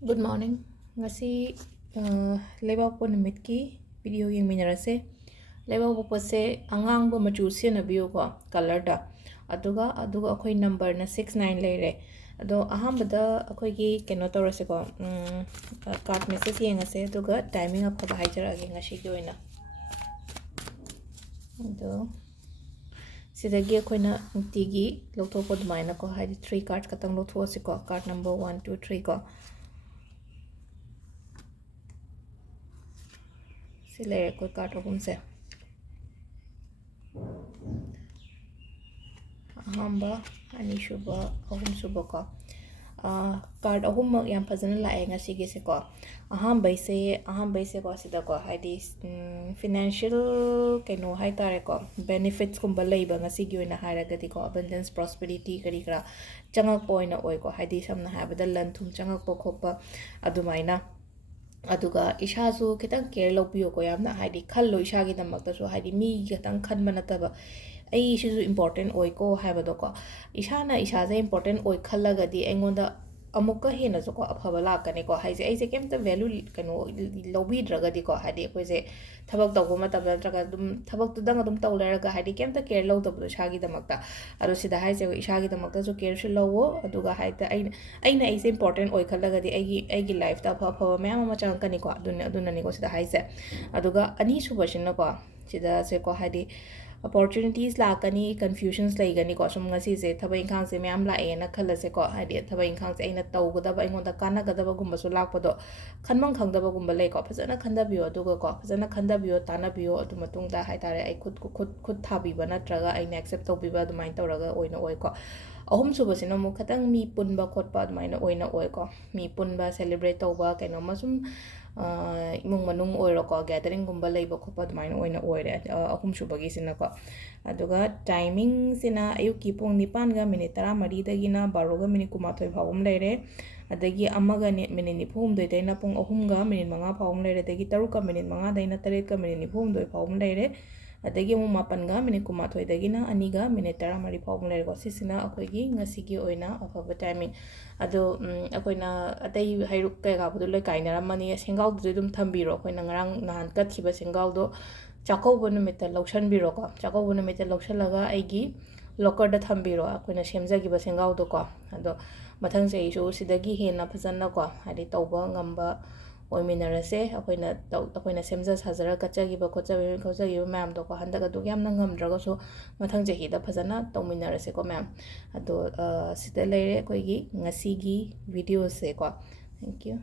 Good morning. Ngasi lebaw po numitki video yung minarase. Lebaw po se angang bo machu sina biyo ko color da. Aduga akoy number na 69 leire. Ado ahambada akoy gi keno torase ko card message yengase aduga timing up ka hajara gi ngasi gi oina. Ado sidagi akoyna tigi lothopo dumaina ko haidi 3 cards katang lothosi ko card number 1 2 3 ko. Sila कोई card हुकुम से अहम्बा अनीशुबा अहुम सुबा को card अहुम याम फजन लाए ngasi se ko अहम्बा से को सिदा को हाइदी financial कनो हाइ तारे को बेनिफिट्स कुंबा लेबा ngasi gi oina हाइरगदि को abundance prosperity करी करा चंगक पोइना ओइ को हाइदी समना हाबदा लन थुम चंगक पो खोपा अदुमाइना अदुगा इशासु खितंग केयर लौबियो को यामना हाइदी खल्लो इशागी दमक्तसु हाइदी मी खितंग खनबा नतबा अइसिसु इम्पोर्टेंट ओइ को हाइबदो को इशाना इशाजे इम्पोर्टेंट ओइ खल्लगदि एंगोंदा अमुक्का हेनसु को अफबा लाकने को हाइजे अइसे केमता वैल्यू कनो लौबिद्रगदि को हाइदी अखोइजे थबक तौबो मतबा नत्रगा दुम थबक तुदंग दुम तौ लेरगा हाइदी केमता केयर लौदबदो इशागी दमक्ता अदो सिदा हाइजे इशागी दमक्तसु केयर सु लौवो अदुगा हाइदा अइना अइसे इम्पोर्टेंट ओइ खल्लगदि अइगी लाइफ ता अफबा मयाम अमा चंगकनि को दुननि को सिदा हाइजे अदुगा अनी सुबसिन को सिदा से को हाइदी opportunities लाकनी confusions लेगनी को सुम ngasi से थबा इंखांग से मैम लाए ना खल से को हाइदी थबा इंखांग से अइना तौगदबा अइंगोंदा कानागदबा गुंबसु लाकपदो खनमंग खंगदबा गुंबा ले को फजना खंदाबियो अदुगा को फजना खंदाबियो तानाबियो अदु मतुंगदा हाइतारे अइ खुद थाबिबा नत्रगा अइना एक्सेप्ट तौबिबा अदुमाइन तौरगा ओइना ओइ को अहुम सुबसिन मु खतंग मी पुनबा खोटपा अदुमाइन ओइना ओइ को मी पुनबा सेलिब्रेट तौबा कैनो मसुम इमुंग मनुंग ओइरो को गैदरिंग गुंबा लेबा खोपा अदुमाइन ओइना ओइरे अहुम सुबगी सिना को अदुगा टाइमिंग सिना अयुकी पुंग निपानगा मिनिट 13 दगिना 12 मिनिट 19 फावम लेरे अदगी अमगा मिनिट निफुम दैना पुंग अहुमगा मिनिट 5 फावम लेरे दगी 3 मिनिट 5 दैना 3 मिनिट निफुम दoi फावम लेरे अदगी मु मापनगा मिनिट 19 दगिना अनिगा मिनिट 13 फावम लेरे को सिसिना अखोइगी ngasiगी ओइना अफबा टाइमिंग अदो अखोइना अतै हाइरुक कैगाबदो लै काइनरमनी सेंगाउदो दुम थंबिरो अखोइना ngarang nahan katkhiba सेंगाउदो चाकौबो नुमित लौसनबिरो को चाकौबो नुमित लौसनलगा अइगी लॉकर द थंबिरो अखोइना सेमजगिबा सेंगाउदो को अदो मथंग सेइसु सिदगी हेना फजन्ना को हाइदि तौबा ngamba ओइमिनरसे अखोइना सेमजा साजरा कच्चागिबा खोचगिबा मैम दो को हंदगा दु यामना ngamdragasu मथंग जहिदा फजना तौमिनरसे को मैम अदो सिदा लेरे अखोइगी ngasi gi video se को थैंक यू